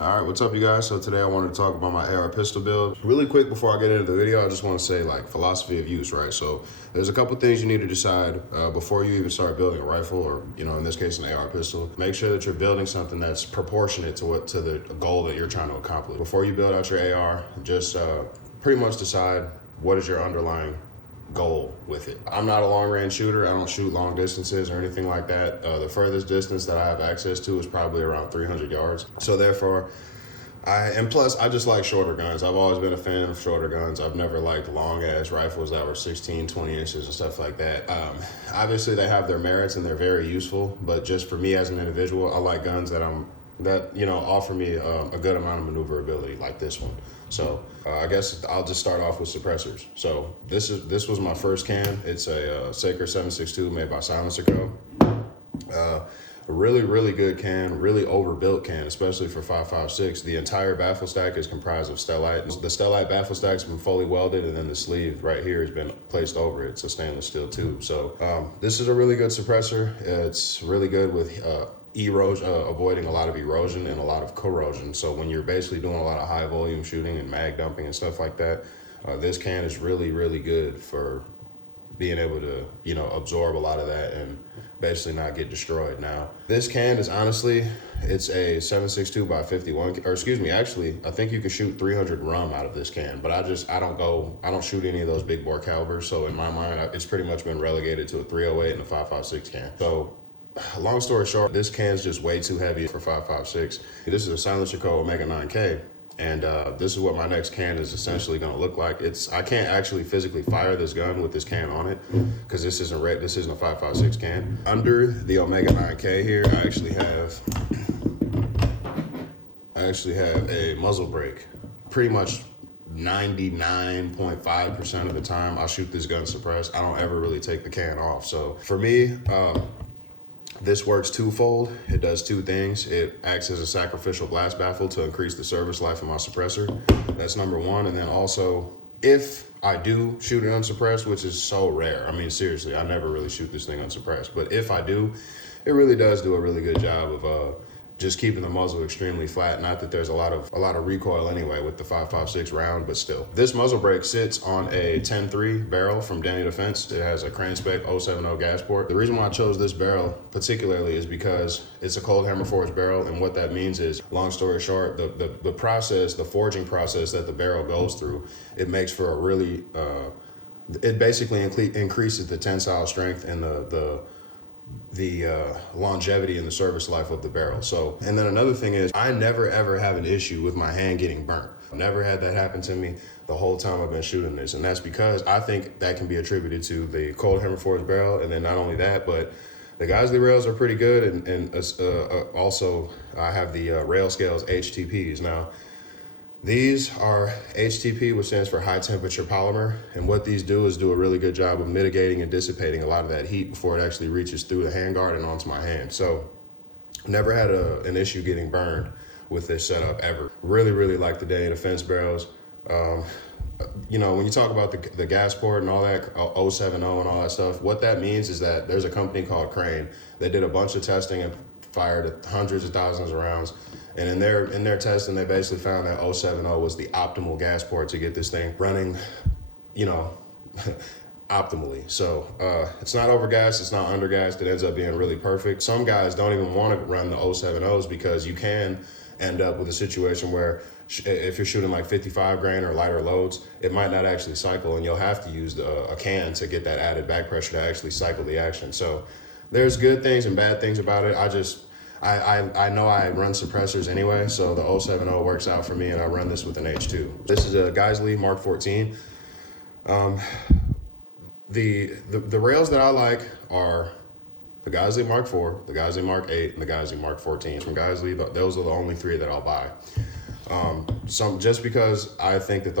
All right, what's up, you guys? So today I wanted to talk about my AR pistol build. Really quick before I get into the video, I just want to say like philosophy of use, right? So there's a couple things you need to decide before you even start building a rifle, or in this case, an AR pistol. Make sure that you're building something that's proportionate to the goal that you're trying to accomplish. Before you build out your AR, just pretty much decide what is your underlying goal with it. I'm not a long range shooter. I don't shoot long distances or anything like that. The furthest distance that I have access to is probably around 300 yards. So therefore, plus I just like shorter guns. I've always been a fan of shorter guns. I've never liked long ass rifles that were 16, 20 inches and stuff like that. Obviously they have their merits and they're very useful, but just for me as an individual, I like guns that offer me a good amount of maneuverability, like this one. So I guess I'll just start off with suppressors. So this was my first can. It's a Saker 762 made by Silencer Co. A really good can, really overbuilt can, especially for 5.56. The entire baffle stack is comprised of stellite. The stellite baffle stack's been fully welded, and then the sleeve right here has been placed over it. It's a stainless steel tube. So this is a really good suppressor. It's really good with erosion, avoiding a lot of erosion and a lot of corrosion. So when you're basically doing a lot of high volume shooting and mag dumping and stuff like that, this can is really good for being able to, absorb a lot of that and basically not get destroyed. Now, this can is honestly, it's a 7.62 by 51, or excuse me, actually, I think you can shoot 300 rum out of this can, but I don't shoot any of those big bore calibers. So in my mind, it's pretty much been relegated to a 308 and a 5.56 can. So long story short, this can's just way too heavy for 5.56. This is a Silencer Co. MK18. And this is what my next can is essentially going to look like. I can't actually physically fire this gun with this can on it because this isn't a 5.56 can. Under the Omega 9K here, I actually have a muzzle brake. Pretty much 99.5% of the time I shoot this gun suppressed. I don't ever really take the can off. So for me, this works twofold. It does two things. It acts as a sacrificial blast baffle to increase the service life of my suppressor. That's number one. And then also, if I do shoot it unsuppressed, which is so rare. I mean, seriously, I never really shoot this thing unsuppressed. But if I do, it really does do a really good job of just keeping the muzzle extremely flat. Not that there's a lot of recoil anyway with the 5.56 round, but still. This muzzle brake sits on a 10.3 barrel from Danny Defense. It has a Crane Spec 070 gas port. The reason why I chose this barrel particularly is because it's a cold hammer forged barrel, and what that means is, long story short, the process, the forging process that the barrel goes through, it makes for a really, it basically increases the tensile strength and the longevity and the service life of the barrel. So, and then another thing is, I never ever have an issue with my hand getting burnt. I've never had that happen to me the whole time I've been shooting this, and that's because I think that can be attributed to the cold hammer forged barrel. And then not only that, but the Geisley rails are pretty good, and also I have the rail scales HTPs. Now, these are HTP, which stands for high temperature polymer. And what these do is do a really good job of mitigating and dissipating a lot of that heat before it actually reaches through the handguard and onto my hand. So never had an issue getting burned with this setup ever. Really like the Danny Defense barrels. When you talk about the gas port and all that, 070 and all that stuff, what that means is that there's a company called Crane that did a bunch of testing and fired hundreds of thousands of rounds. And in their testing, they basically found that 070 was the optimal gas port to get this thing running, optimally. So it's not overgassed, it's not undergassed. It ends up being really perfect. Some guys don't even want to run the 070s because you can end up with a situation where if you're shooting like 55 grain or lighter loads, it might not actually cycle, and you'll have to use a can to get that added back pressure to actually cycle the action. So there's good things and bad things about it. I know I run suppressors anyway, so the 070 works out for me, and I run this with an H2. This is a Geisley Mark 14. The rails that I like are the Geisley Mark 4, the Geisley Mark 8, and the Geisley Mark 14. From Geisley, those are the only three that I'll buy. Just because I think that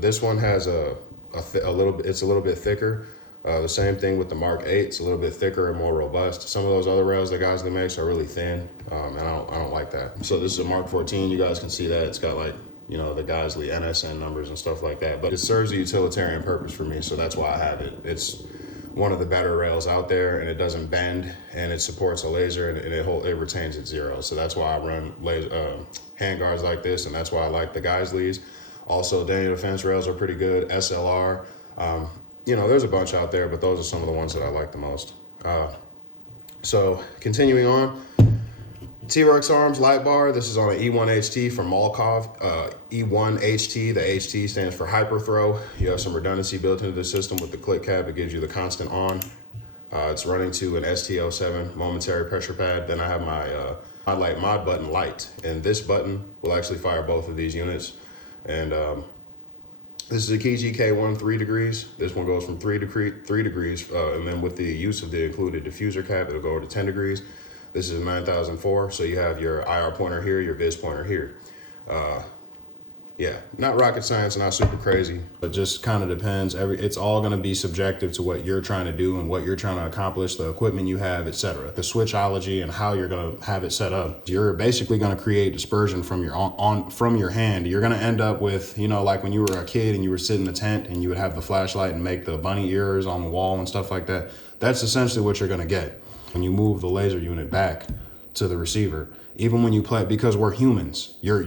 this one has it's a little bit thicker. The same thing with the Mark 8. It's a little bit thicker and more robust. Some of those other rails that Geisley makes are really thin, and I don't like that. So this is a Mark 14. You guys can see that it's got like, the Geisley NSN numbers and stuff like that. But it serves a utilitarian purpose for me, so that's why I have it. It's one of the better rails out there, and it doesn't bend, and it supports a laser, and it retains its zero. So that's why I run hand guards like this, and that's why I like the Geisleys. Also, Daniel Defense rails are pretty good. SLR, you know, there's a bunch out there, but those are some of the ones that I like the most. So continuing on, T-Rex Arms light bar. This is on an E1 HT from Malkov. E1 HT, the HT stands for hyper throw. You have some redundancy built into the system with the click cap. It gives you the constant on. It's running to an ST07 momentary pressure pad. Then I have my mod button light, and this button will actually fire both of these units. And this is a Kiji K1 3 degrees. This one goes from 3 degrees, and then with the use of the included diffuser cap, it'll go to 10 degrees. This is 9004, so you have your IR pointer here, your Viz pointer here. Yeah, not rocket science, not super crazy, but just kind of depends. It's all going to be subjective to what you're trying to do and what you're trying to accomplish, the equipment you have, etc. The switchology and how you're going to have it set up. You're basically going to create dispersion from your hand. You're going to end up with, you know, like when you were a kid and you were sitting in the tent and you would have the flashlight and make the bunny ears on the wall and stuff like that. That's essentially what you're going to get when you move the laser unit back to the receiver. Even when you play, because we're humans, you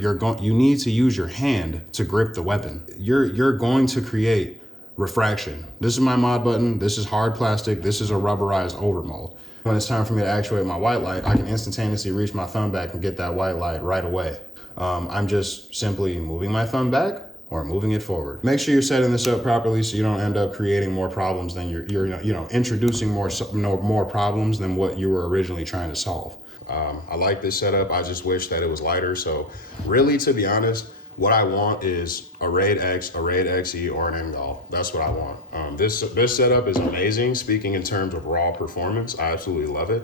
need to use your hand to grip the weapon. You're going to create refraction. This is my mod button. This is hard plastic. This is a rubberized overmold. When it's time for me to actuate my white light, I can instantaneously reach my thumb back and get that white light right away. I'm just simply moving my thumb back or moving it forward. Make sure you're setting this up properly so you don't end up creating more problems than you're introducing more problems than what you were originally trying to solve. I like this setup. I just wish that it was lighter. So really, to be honest, what I want is a RAID X, a RAID XE, or an Engdahl. That's what I want. This setup is amazing. Speaking in terms of raw performance, I absolutely love it.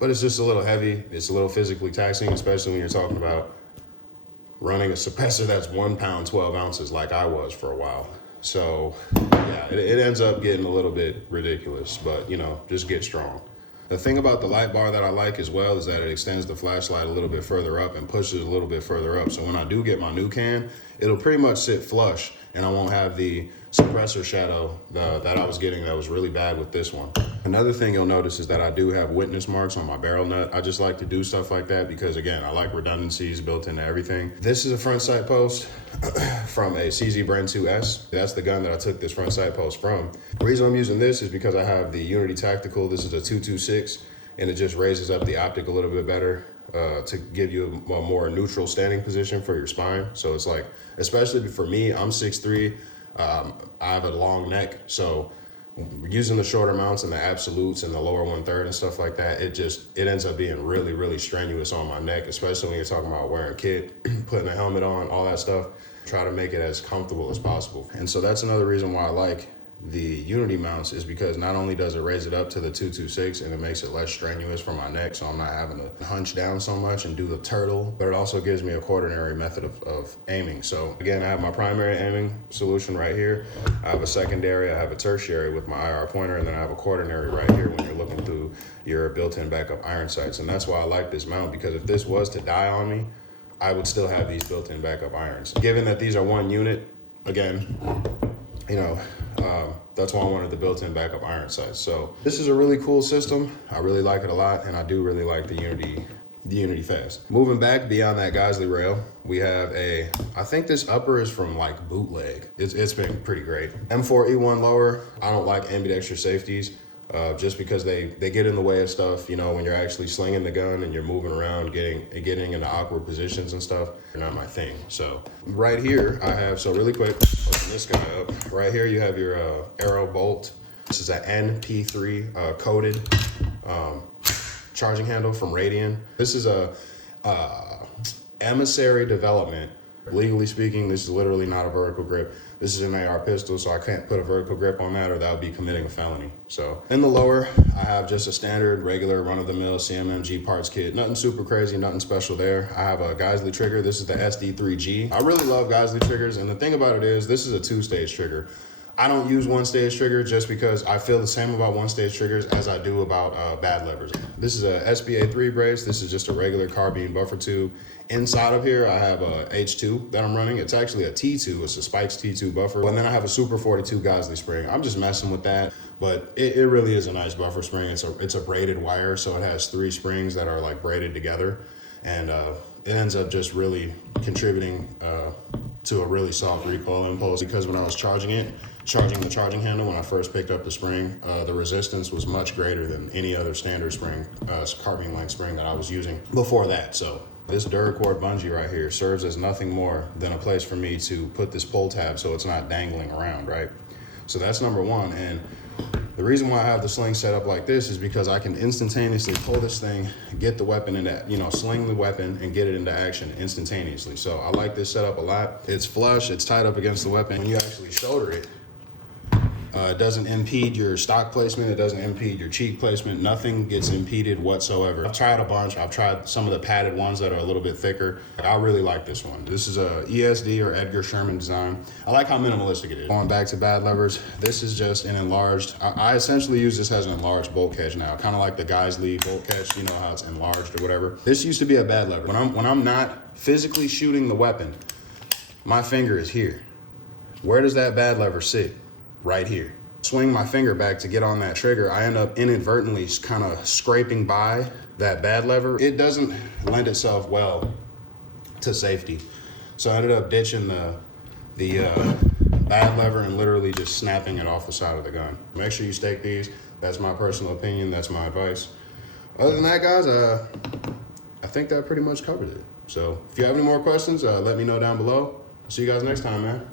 But it's just a little heavy. It's a little physically taxing, especially when you're talking about running a suppressor that's 1 pound, 12 ounces like I was for a while. So yeah, it ends up getting a little bit ridiculous, but you know, just get strong. The thing about the light bar that I like as well is that it extends the flashlight a little bit further up and pushes a little bit further up. So when I do get my new can, it'll pretty much sit flush and I won't have the suppressor shadow that I was getting that was really bad with this one. Another thing you'll notice is that I do have witness marks on my barrel nut. I just like to do stuff like that because, again, I like redundancies built into everything. This is a front sight post from a CZ Bren 2S. That's the gun that I took this front sight post from. The reason I'm using this is because I have the Unity Tactical. This is a 226, and it just raises up the optic a little bit better to give you a more neutral standing position for your spine. So it's like, especially for me, I'm 6'3", I have a long neck, so using the shorter mounts and the absolutes and the lower 1/3 and stuff like that, it ends up being really, really strenuous on my neck, especially when you're talking about wearing kit, putting a helmet on, all that stuff. Try to make it as comfortable as possible. And so that's another reason why I like the Unity mounts, is because not only does it raise it up to the 226 and it makes it less strenuous for my neck, so I'm not having to hunch down so much and do the turtle, but it also gives me a quaternary method of aiming. So again, I have my primary aiming solution right here. I have a secondary, I have a tertiary with my IR pointer, and then I have a quaternary right here when you're looking through your built-in backup iron sights. And that's why I like this mount, because if this was to die on me, I would still have these built-in backup irons. Given that these are one unit, again, you know, that's why I wanted the built-in backup iron sights. So this is a really cool system. I really like it a lot, and I do really like the Unity Fast. Moving back beyond that Geisley rail, we have I think this upper is from like Bootleg. It's been pretty great. M4E1 lower. I don't like ambidextrous safeties. Just because they get in the way of stuff, you know, when you're actually slinging the gun and you're moving around, getting into awkward positions and stuff. They're not my thing. So right here I have, so really quick, open this guy up. Right here you have your arrow bolt. This is an NP3 coated charging handle from Radian. This is a emissary development. Legally speaking, this is literally not a vertical grip. This is an AR pistol, so I can't put a vertical grip on that, or that would be committing a felony. So in the lower, I have just a standard, regular, run-of-the-mill CMMG parts kit. Nothing super crazy, nothing special there. I have a Geisley trigger. This is the SD3G. I really love Geisley triggers, and the thing about it is, this is a 2-stage trigger. I don't use one stage trigger just because I feel the same about one stage triggers as I do about bad levers. This is a SBA3 brace. This is just a regular carbine buffer tube. Inside of here, I have a H2 that I'm running. It's actually a T2. It's a Spikes T2 buffer. And then I have a Super 42 Gosley spring. I'm just messing with that, but it really is a nice buffer spring. It's a braided wire, so it has 3 springs that are like braided together. And it ends up just really contributing to a really soft recoil impulse, because when I was charging the charging handle when I first picked up the spring, the resistance was much greater than any other standard spring, carbine length spring that I was using before that. So this Duracord bungee right here serves as nothing more than a place for me to put this pull tab so it's not dangling around, right? So that's number one. And the reason why I have the sling set up like this is because I can instantaneously pull this thing, get the weapon into, sling the weapon and get it into action instantaneously. So I like this setup a lot. It's flush, it's tied up against the weapon. When you actually shoulder it, it doesn't impede your stock placement. It doesn't impede your cheek placement. Nothing gets impeded whatsoever. I've tried a bunch. I've tried some of the padded ones that are a little bit thicker. I really like this one. This is a ESD or Edgar Sherman design. I like how minimalistic it is. Going back to bad levers, this is just an enlarged, I essentially use this as an enlarged bolt catch now. Kind of like the Gosley bolt catch, you know how it's enlarged or whatever. This used to be a bad lever. When I'm not physically shooting the weapon, my finger is here. Where does that bad lever sit? Right here. Swing my finger back to get on that trigger, I end up inadvertently kind of scraping by that bad lever. It doesn't lend itself well to safety. So I ended up ditching the bad lever and literally just snapping it off the side of the gun. Make sure you stake these. That's my personal opinion. That's my advice. Other than that, guys, I think that pretty much covers it. So if you have any more questions, let me know down below. I'll see you guys next time, man.